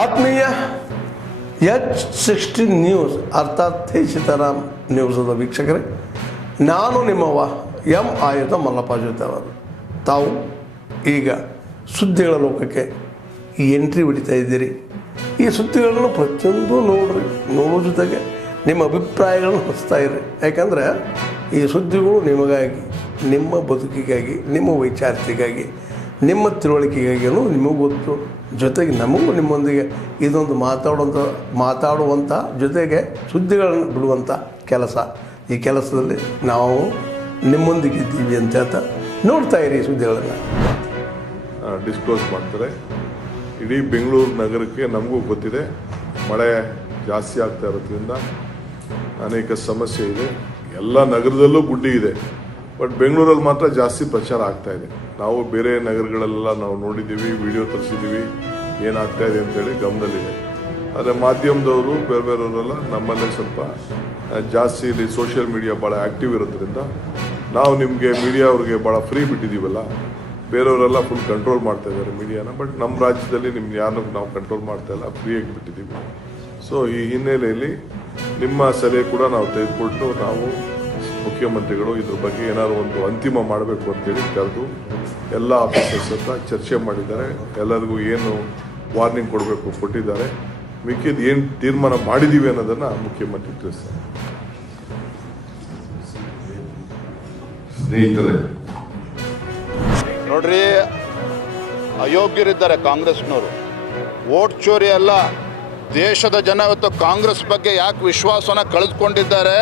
ಆತ್ಮೀಯ H16 news ಅರ್ಥಾತ್ ಸೀತಾರಾಮ್ ನ್ಯೂಸದ ವೀಕ್ಷಕರೇ, ನಾನು ನಿಮ್ಮವ ಎಂ ಆಯುಧ ಮಲ್ಲಪ್ಪ ಜೊತೆ ಅವರು. ತಾವು ಈಗ ಸುದ್ದಿಗಳ ಲೋಕಕ್ಕೆ ಎಂಟ್ರಿ ಹೊಡಿತಾ ಇದ್ದೀರಿ. ಈ ಸುದ್ದಿಗಳನ್ನು ಪ್ರತಿಯೊಂದು ನೋಡೋ ಜೊತೆಗೆ ನಿಮ್ಮ ಅಭಿಪ್ರಾಯಗಳನ್ನು ಹಚ್ತಾ ಇರಿ. ಯಾಕಂದರೆ ಈ ಸುದ್ದಿಗಳು ನಿಮಗಾಗಿ, ನಿಮ್ಮ ಬದುಕಿಗಾಗಿ, ನಿಮ್ಮ ವೈಚಾರಿಕೆಗಾಗಿ, ನಿಮ್ಮ ತಿಳುವಳಿಕೆಗಾಗಿಯೂ ನಿಮಗೂ ಗೊತ್ತು, ಜೊತೆಗೆ ನಮಗೂ ನಿಮ್ಮೊಂದಿಗೆ ಇದೊಂದು ಮಾತಾಡುವಂಥ ಜೊತೆಗೆ ಸುದ್ದಿಗಳನ್ನು ಬಿಡುವಂಥ ಕೆಲಸ. ಈ ಕೆಲಸದಲ್ಲಿ ನಾವು ನಿಮ್ಮೊಂದಿಗೆ ಇದ್ದೀವಿ ಅಂತ ಹೇಳ್ತಾ ನೋಡ್ತಾ ಇರಿ ಸುದ್ದಿಗಳನ್ನು. ಡಿಸ್ಕ್ಲೋಸ್ ಮಾಡ್ತಾರೆ. ಇಡೀ ಬೆಂಗಳೂರು ನಗರಕ್ಕೆ ನಮಗೂ ಗೊತ್ತಿದೆ, ಮಳೆ ಜಾಸ್ತಿ ಆಗ್ತಾ ಇರೋದ್ರಿಂದ ಅನೇಕ ಸಮಸ್ಯೆ ಇದೆ. ಎಲ್ಲ ನಗರದಲ್ಲೂ ಗುಡ್ಡಿ ಇದೆ, ಬಟ್ ಬೆಂಗಳೂರಲ್ಲಿ ಮಾತ್ರ ಜಾಸ್ತಿ ಪ್ರಚಾರ ಆಗ್ತಾ ಇದೆ. ನಾವು ಬೇರೆ ನಗರಗಳೆಲ್ಲ ನಾವು ನೋಡಿದ್ದೀವಿ, ವಿಡಿಯೋ ತರಿಸಿದ್ದೀವಿ, ಏನಾಗ್ತಾ ಇದೆ ಅಂತೇಳಿ ಗಮನದಲ್ಲಿದೆ. ಆದರೆ ಮಾಧ್ಯಮದವರು ಬೇರೆಯವರೆಲ್ಲ ನಮ್ಮಲ್ಲೇ ಸ್ವಲ್ಪ ಜಾಸ್ತಿ ಇಲ್ಲಿ ಸೋಷಿಯಲ್ ಮೀಡಿಯಾ ಭಾಳ ಆ್ಯಕ್ಟಿವ್ ಇರೋದ್ರಿಂದ ನಾವು ನಿಮಗೆ ಮೀಡಿಯಾ ಅವ್ರಿಗೆ ಭಾಳ ಫ್ರೀ ಬಿಟ್ಟಿದ್ದೀವಲ್ಲ, ಬೇರೆಯವರೆಲ್ಲ ಫುಲ್ ಕಂಟ್ರೋಲ್ ಮಾಡ್ತಾ ಇದ್ದಾರೆ ಮೀಡಿಯಾನ. ಬಟ್ ನಮ್ಮ ರಾಜ್ಯದಲ್ಲಿ ನಿಮ್ಗೆ ಯಾರನ್ನೂ ನಾವು ಕಂಟ್ರೋಲ್ ಮಾಡ್ತಾ ಇಲ್ಲ, ಫ್ರೀಯಾಗಿ ಬಿಟ್ಟಿದ್ದೀವಿ. ಸೊ ಈ ಹಿನ್ನೆಲೆಯಲ್ಲಿ ನಿಮ್ಮ ಸಲಹೆ ಕೂಡ ನಾವು ತೆಗೆದುಕೊಂಡು ನಾವು ಮುಖ್ಯಮಂತ್ರಿಗಳು ಇದ್ರ ಬಗ್ಗೆ ಏನಾದ್ರು ಒಂದು ಅಂತಿಮ ಮಾಡಬೇಕು ಅಂತೇಳಿ ಕರೆದು ಎಲ್ಲ ಆಫೀಸರ್ಸ್ ಹತ್ರ ಚರ್ಚೆ ಮಾಡಿದ್ದಾರೆ. ಎಲ್ಲರಿಗೂ ಏನು ವಾರ್ನಿಂಗ್ ಕೊಟ್ಟಿದ್ದಾರೆ. ಮಿಕ್ಕಿದ್ದು ಏನು ತೀರ್ಮಾನ ಮಾಡಿದ್ದೀವಿ ಅನ್ನೋದನ್ನು ಮುಖ್ಯಮಂತ್ರಿ ತಿಳಿಸ್ತಾರೆ. ಸ್ನೇಹಿತರೆ ನೋಡ್ರಿ, ಅಯೋಗ್ಯರಿದ್ದಾರೆ ಕಾಂಗ್ರೆಸ್ನವರು. ವೋಟ್ ಚೋರಿ ಅಲ್ಲ, ದೇಶದ ಜನ ಇವತ್ತು ಕಾಂಗ್ರೆಸ್ ಬಗ್ಗೆ ಯಾಕೆ ವಿಶ್ವಾಸನ ಕಳೆದುಕೊಂಡಿದ್ದಾರೆ,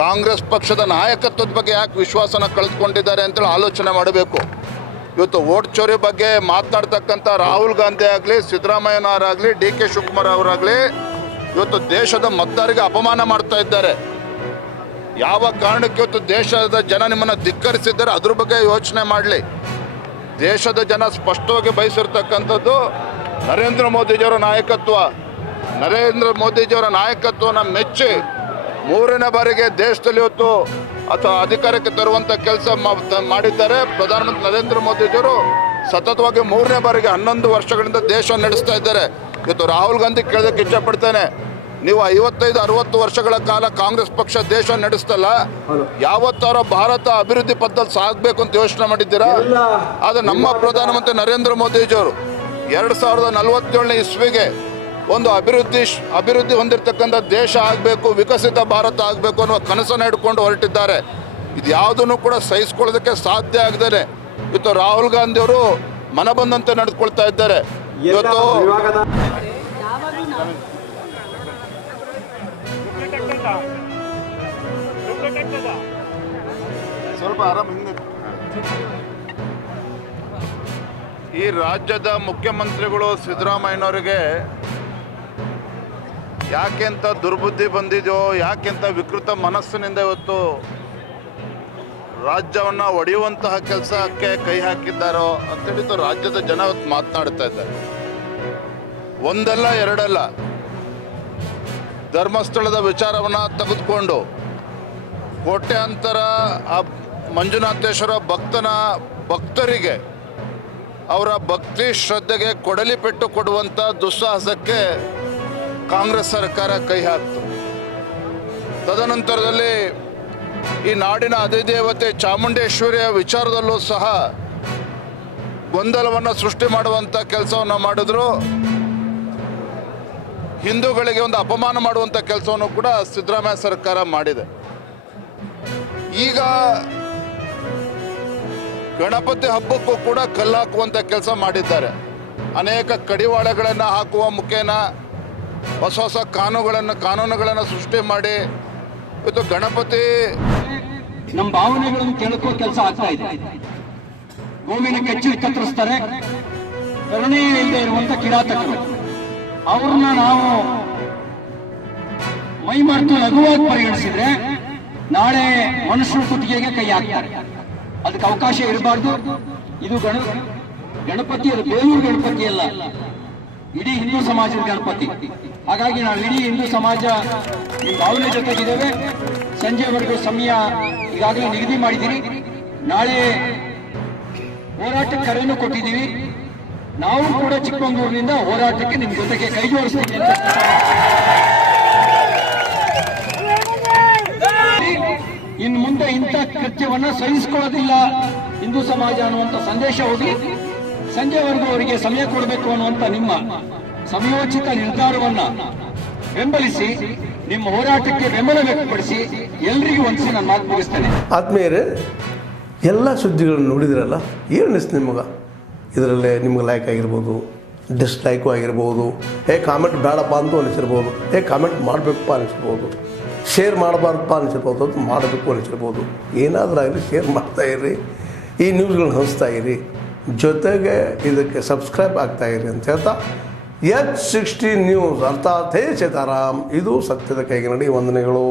ಕಾಂಗ್ರೆಸ್ ಪಕ್ಷದ ನಾಯಕತ್ವದ ಬಗ್ಗೆ ಯಾಕೆ ವಿಶ್ವಾಸನ ಕಳೆದುಕೊಂಡಿದ್ದಾರೆ ಅಂತೇಳಿ ಆಲೋಚನೆ ಮಾಡಬೇಕು. ಇವತ್ತು ವೋಟ್ ಚೋರಿ ಬಗ್ಗೆ ಮಾತನಾಡ್ತಕ್ಕಂಥ ರಾಹುಲ್ ಗಾಂಧಿ ಆಗಲಿ, ಸಿದ್ದರಾಮಯ್ಯನವರಾಗಲಿ, ಡಿ ಕೆ ಶಿವಕುಮಾರ್ ಅವರಾಗಲಿ ಇವತ್ತು ದೇಶದ ಮತದಾರರಿಗೆ ಅಪಮಾನ ಮಾಡ್ತಾ ಇದ್ದಾರೆ. ಯಾವ ಕಾರಣಕ್ಕೆ ಇವತ್ತು ದೇಶದ ಜನ ನಿಮ್ಮನ್ನು ಧಿಕ್ಕರಿಸಿದ್ದಾರೆ ಅದ್ರ ಬಗ್ಗೆ ಯೋಚನೆ ಮಾಡಲಿ. ದೇಶದ ಜನ ಸ್ಪಷ್ಟವಾಗಿ ಬಯಸಿರ್ತಕ್ಕಂಥದ್ದು ನರೇಂದ್ರ ಮೋದಿಜಿಯವರ ನಾಯಕತ್ವ. ನರೇಂದ್ರ ಮೋದಿಜಿಯವರ ನಾಯಕತ್ವನ ಮೆಚ್ಚಿ 3ನೇ ಬಾರಿಗೆ ದೇಶದಲ್ಲಿ ಇವತ್ತು ಅಥವಾ ಅಧಿಕಾರಕ್ಕೆ ತರುವಂಥ ಕೆಲಸ ಮಾಡಿದ್ದಾರೆ. ಪ್ರಧಾನಮಂತ್ರಿ ನರೇಂದ್ರ ಮೋದಿಜಿಯವರು ಸತತವಾಗಿ 3ನೇ ಬಾರಿಗೆ 11 ವರ್ಷಗಳಿಂದ ದೇಶ ನಡೆಸ್ತಾ ಇದ್ದಾರೆ. ಇವತ್ತು ರಾಹುಲ್ ಗಾಂಧಿ ಕೇಳೋದಕ್ಕೆ ಇಷ್ಟಪಡ್ತೇನೆ, ನೀವು 55-60 ವರ್ಷಗಳ ಕಾಲ ಕಾಂಗ್ರೆಸ್ ಪಕ್ಷ ದೇಶ ನಡೆಸ್ತಲ್ಲ, ಯಾವತ್ತಾರ ಭಾರತ ಅಭಿವೃದ್ಧಿ ಪಥದಲ್ಲಿ ಸಾಗಬೇಕು ಅಂತ ಯೋಚನೆ ಮಾಡಿದ್ದೀರಾ? ಆದರೆ ನಮ್ಮ ಪ್ರಧಾನಮಂತ್ರಿ ನರೇಂದ್ರ ಮೋದಿಜಿಯವರು 2047ನೇ ಇಸ್ವಿಗೆ ಒಂದು ಅಭಿವೃದ್ಧಿ ಹೊಂದಿರತಕ್ಕಂಥ ದೇಶ ಆಗಬೇಕು, ವಿಕಸಿತ ಭಾರತ ಆಗಬೇಕು ಅನ್ನುವ ಕನಸನ್ನು ಹಿಡ್ಕೊಂಡು ಹೊರಟಿದ್ದಾರೆ. ಇದು ಯಾವುದನ್ನು ಕೂಡ ಸಹಿಸ್ಕೊಳ್ಳೋದಕ್ಕೆ ಸಾಧ್ಯ ಆಗದೇನೆ ಇವತ್ತು ರಾಹುಲ್ ಗಾಂಧಿ ಅವರು ಮನ ಬಂದಂತೆ ನಡೆದುಕೊಳ್ತಾ ಇದ್ದಾರೆ. ಇವತ್ತು ಸ್ವಲ್ಪ ಈ ರಾಜ್ಯದ ಮುಖ್ಯಮಂತ್ರಿಗಳು ಸಿದ್ದರಾಮಯ್ಯನವರಿಗೆ ಯಾಕೆಂತ ದುರ್ಬುದ್ಧಿ ಬಂದಿದೆಯೋ, ಯಾಕೆಂತ ವಿಕೃತ ಮನಸ್ಸಿನಿಂದ ಇವತ್ತು ರಾಜ್ಯವನ್ನು ಒಡೆಯುವಂತಹ ಕೆಲಸಕ್ಕೆ ಕೈ ಹಾಕಿದ್ದಾರೋ ಅಂತೇಳಿ ರಾಜ್ಯದ ಜನ ಇವತ್ತು ಮಾತನಾಡ್ತಾ ಇದ್ದಾರೆ. ಒಂದಲ್ಲ ಎರಡಲ್ಲ, ಧರ್ಮಸ್ಥಳದ ವಿಚಾರವನ್ನು ತೆಗೆದುಕೊಂಡು ಕೋಟ್ಯಾಂತರ ಆ ಮಂಜುನಾಥೇಶ್ವರ ಭಕ್ತರಿಗೆ ಅವರ ಭಕ್ತಿ ಶ್ರದ್ಧೆಗೆ ಕೊಡಲಿ ಪೆಟ್ಟು ಕೊಡುವಂಥ ದುಸ್ಸಾಹಸಕ್ಕೆ ಕಾಂಗ್ರೆಸ್ ಸರ್ಕಾರ ಕೈ ಹಾಕ್ತು. ತದನಂತರದಲ್ಲಿ ಈ ನಾಡಿನ ಅಧಿದೇವತೆ ಚಾಮುಂಡೇಶ್ವರಿಯ ವಿಚಾರದಲ್ಲೂ ಸಹ ಗೊಂದಲವನ್ನು ಸೃಷ್ಟಿ ಮಾಡುವಂಥ ಕೆಲಸವನ್ನು ಮಾಡಿದ್ರು. ಹಿಂದೂಗಳಿಗೆ ಒಂದು ಅಪಮಾನ ಮಾಡುವಂಥ ಕೆಲಸವನ್ನು ಕೂಡ ಸಿದ್ದರಾಮಯ್ಯ ಸರ್ಕಾರ ಮಾಡಿದೆ. ಈಗ ಗಣಪತಿ ಹಬ್ಬಕ್ಕೂ ಕೂಡ ಕಲ್ಲು ಹಾಕುವಂಥ ಕೆಲಸ ಮಾಡಿದ್ದಾರೆ. ಅನೇಕ ಕಡಿವಾಳಗಳನ್ನು ಹಾಕುವ ಮುಖೇನ ಹೊಸ ಕಾನೂನುಗಳನ್ನು ಸೃಷ್ಟಿ ಮಾಡಿ ಇವತ್ತು ಗಣಪತಿ ನಮ್ಮ ಭಾವನೆಗಳನ್ನು ಕೆಣಕುವ ಕೆಲಸ ಆಗ್ತಾ ಇದೆ. ಗೋವಿನ ಕೆಚ್ಚು ಕತ್ತರಿಸ್ತಾರೆ, ಕರುಣೆ ಇಲ್ಲದೆ ಇರುವಂತ ಕಿರಾತಕರು. ಅವ್ರನ್ನ ನಾವು ಮೈ ಮರೆತು ಲಘುವಾಗಿ ಪರಿಗಣಿಸಿದ್ರೆ ನಾಳೆ ಮನುಷ್ಯರ ಕುತ್ತಿಗೆಗೆ ಕೈ ಹಾಕ್ತಾರೆ. ಅದಕ್ಕೆ ಅವಕಾಶ ಇರಬಾರ್ದು. ಇದು ಗಣಪತಿ, ಅದು ಬೇಲೂರು ಗಣಪತಿ ಅಲ್ಲ, ಇಡೀ ಹಿಂದೂ ಸಮಾಜದ ಗಣಪತಿ. ಹಾಗಾಗಿ ನಾವು ಇಡೀ ಹಿಂದೂ ಸಮಾಜ ನಿಮ್ಮ ಭಾವನೆ ಜೊತೆಗಿದ್ದೇವೆ. ಸಂಜೆವರೆಗೂ ಸಮಯ ಈಗಾಗಲೇ ನಿಗದಿ ಮಾಡಿದ್ದೀರಿ. ನಾಳೆ ಹೋರಾಟಕ್ಕೆ ಕರೆಯನ್ನು ಕೊಟ್ಟಿದ್ದೀವಿ. ನಾವು ಕೂಡ ಚಿಕ್ಕಮಗಳೂರಿನಿಂದ ಹೋರಾಟಕ್ಕೆ ನಿಮ್ ಜೊತೆಗೆ ಕೈ ಜೋಡಿಸ್ತೀವಿ ಅಂತ ಇನ್ನು ಮುಂದೆ ಇಂಥ ಕೃತ್ಯವನ್ನ ಸಹಿಸಿಕೊಳ್ಳೋದಿಲ್ಲ ಹಿಂದೂ ಸಮಾಜ ಅನ್ನುವಂಥ ಸಂದೇಶ ಹೋಗಿ ಸಂಜೆವರೆಗೂ ಅವರಿಗೆ ಸಮಯ ಕೊಡಬೇಕು ಅನ್ನುವಂಥ ನಿಮ್ಮ ಸಮಯೋಚಿತ ನಿರ್ಧಾರವನ್ನ ಬೆಂಬಲಿಸಿ ನಿಮ್ಮ ಹೋರಾಟಕ್ಕೆ ಬೆಂಬಲ ವ್ಯಕ್ತಪಡಿಸಿ ಎಲ್ರಿಗೂ ಒಂದ್ಸಿ ನಾನು ಮಾತು ಮುಗಿಸ್ತೇನೆ. ಆದ್ಮೇಲೆ ಎಲ್ಲ ಸುದ್ದಿಗಳನ್ನು ನೋಡಿದ್ರಲ್ಲ, ಏನು ಅನಿಸ್ತು ನಿಮಗೆ? ಇದರಲ್ಲೇ ನಿಮ್ಗೆ ಲೈಕ್ ಆಗಿರ್ಬೋದು, ಡಿಸ್ಲೈಕು ಆಗಿರ್ಬೋದು, ಕಾಮೆಂಟ್ ಬೇಡಪ್ಪ ಅಂತೂ ಅನಿಸಿರ್ಬೋದು, ಕಾಮೆಂಟ್ ಮಾಡಬೇಕಪ್ಪ ಅನಿಸಿರ್ಬೋದು, ಶೇರ್ ಮಾಡಬಾರ್ದಪ್ಪ ಅನಿಸಿರ್ಬೋದು, ಅದು ಮಾಡಬೇಕು ಅನಿಸಿರ್ಬೋದು. ಏನಾದರೂ ಆಗಲಿ ಶೇರ್ ಮಾಡ್ತಾಯಿರಿ, ಈ ನ್ಯೂಸ್ಗಳನ್ನ ಹಂಚ್ತಾ ಇರಿ, ಜೊತೆಗೆ ಇದಕ್ಕೆ ಸಬ್ಸ್ಕ್ರೈಬ್ ಆಗ್ತಾಯಿರಿ ಅಂತ ಹೇಳ್ತಾ H16 ನ್ಯೂಸ್ ಅರ್ಥಾತ್ ಹೇ ಸೀತಾರಾಮ್, ಇದು ಸತ್ಯದ ಕೈಗೆ ನಡಿ. ವಂದನೆಗಳು.